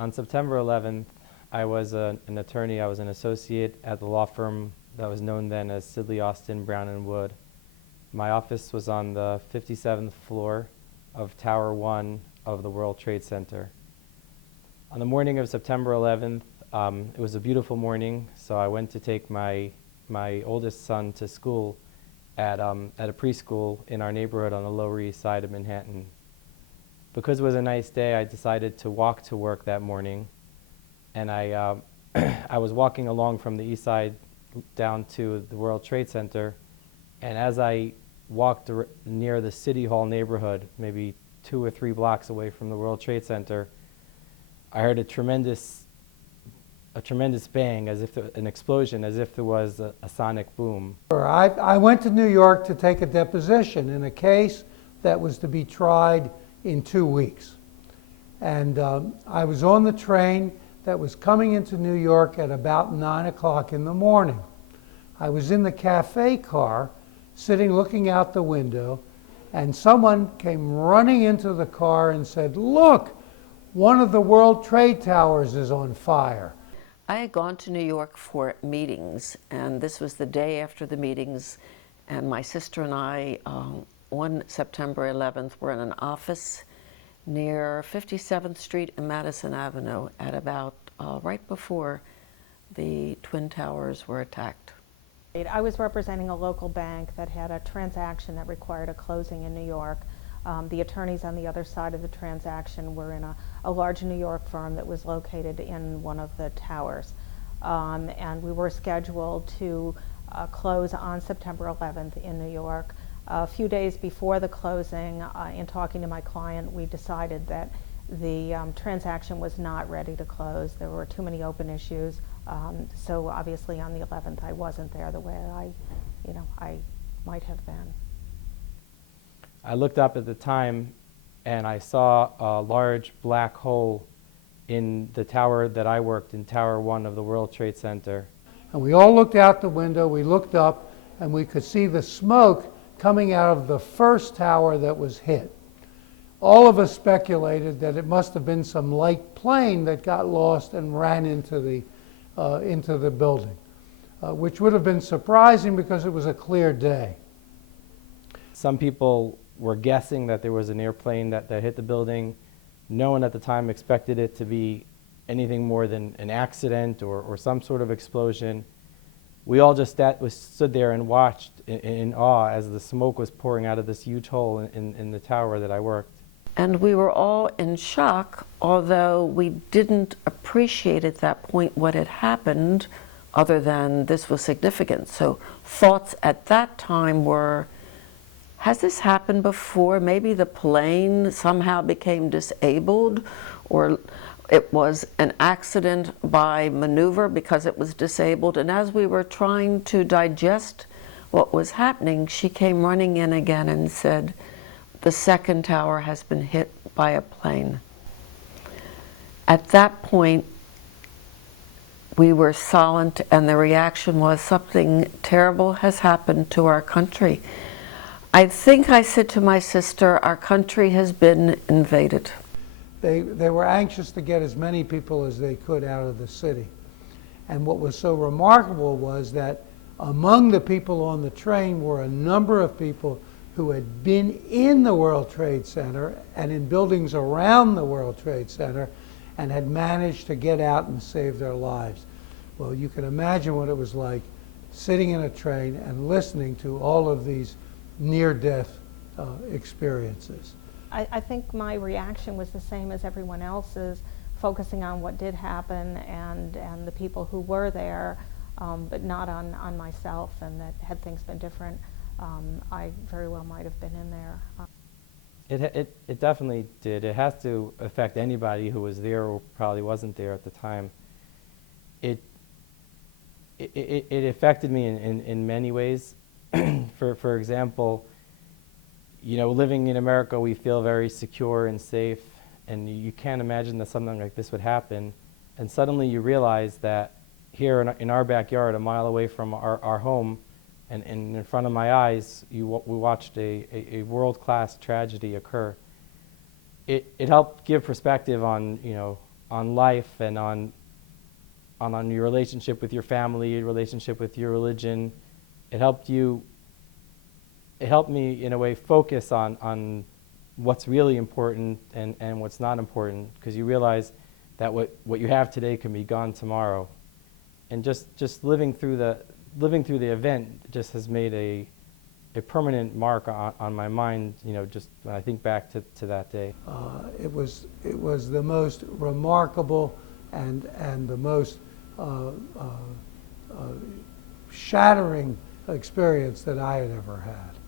On September 11th, I was an attorney. I was an associate at the law firm that was known then as Sidley Austin Brown and Wood. My office was on the 57th floor of Tower 1 of the World Trade Center. On the morning of September 11th, it was a beautiful morning, so I went to take my oldest son to school at a preschool in our neighborhood on the Lower East Side of Manhattan. Because it was a nice day, I decided to walk to work that morning, and I was walking along from the East Side down to the World Trade Center, and as I walked near the City Hall neighborhood, maybe 2 or 3 blocks away from the World Trade Center, I heard a tremendous bang, as if an explosion, as if there was a sonic boom. I went to New York to take a deposition in a case that was to be tried in 2 weeks. And I was on the train that was coming into New York at about 9 o'clock in the morning. I was in the cafe car, sitting looking out the window, and someone came running into the car and said, "Look, one of the World Trade Towers is on fire." I had gone to New York for meetings, and this was the day after the meetings, and my sister and I, on September 11th, were in an office near 57th Street and Madison Avenue at about right before the Twin Towers were attacked. I was representing a local bank that had a transaction that required a closing in New York. The attorneys on the other side of the transaction were in a large New York firm that was located in one of the towers. And we were scheduled to close on September 11th in New York. A few days before the closing, in talking to my client, we decided that the transaction was not ready to close. There were too many open issues. So obviously on the 11th, I wasn't there the way I might have been. I looked up at the time and I saw a large black hole in the tower that I worked in, Tower 1 of the World Trade Center. And we all looked out the window, we looked up, and we could see the smoke coming out of the first tower that was hit. All of us speculated that it must have been some light plane that got lost and ran into the building, which would have been surprising because it was a clear day. Some people were guessing that there was an airplane that hit the building. No one at the time expected it to be anything more than an accident or some sort of explosion. We all just stood there and watched in awe as the smoke was pouring out of this huge hole in the tower that I worked. And we were all in shock, although we didn't appreciate at that point what had happened, other than this was significant. So thoughts at that time were, has this happened before? Maybe the plane somehow became disabled, or it was an accident by maneuver because it was disabled. And as we were trying to digest what was happening, she came running in again and said, "The second tower has been hit by a plane." At that point, we were silent, and the reaction was, something terrible has happened to our country. I think I said to my sister, our country has been invaded. They were anxious to get as many people as they could out of the city. And what was so remarkable was that among the people on the train were a number of people who had been in the World Trade Center and in buildings around the World Trade Center and had managed to get out and save their lives. Well, you can imagine what it was like sitting in a train and listening to all of these near-death experiences. I think my reaction was the same as everyone else's, focusing on what did happen and the people who were there, but not on myself, and that had things been different, I very well might have been in there. It definitely did. It has to affect anybody who was there or probably wasn't there at the time. It affected me in many ways. For example, living in America, we feel very secure and safe, and you can't imagine that something like this would happen. And suddenly you realize that here in our backyard, a mile away from our home, and in front of my eyes, we watched a world-class tragedy occur. It helped give perspective on on life and on your relationship with your family, your relationship with your religion. It helped me in a way focus on what's really important and what's not important, because you realize that what you have today can be gone tomorrow. And just living through the event just has made a permanent mark on my mind, just when I think back to that day. It was the most remarkable and the most shattering experience that I had ever had.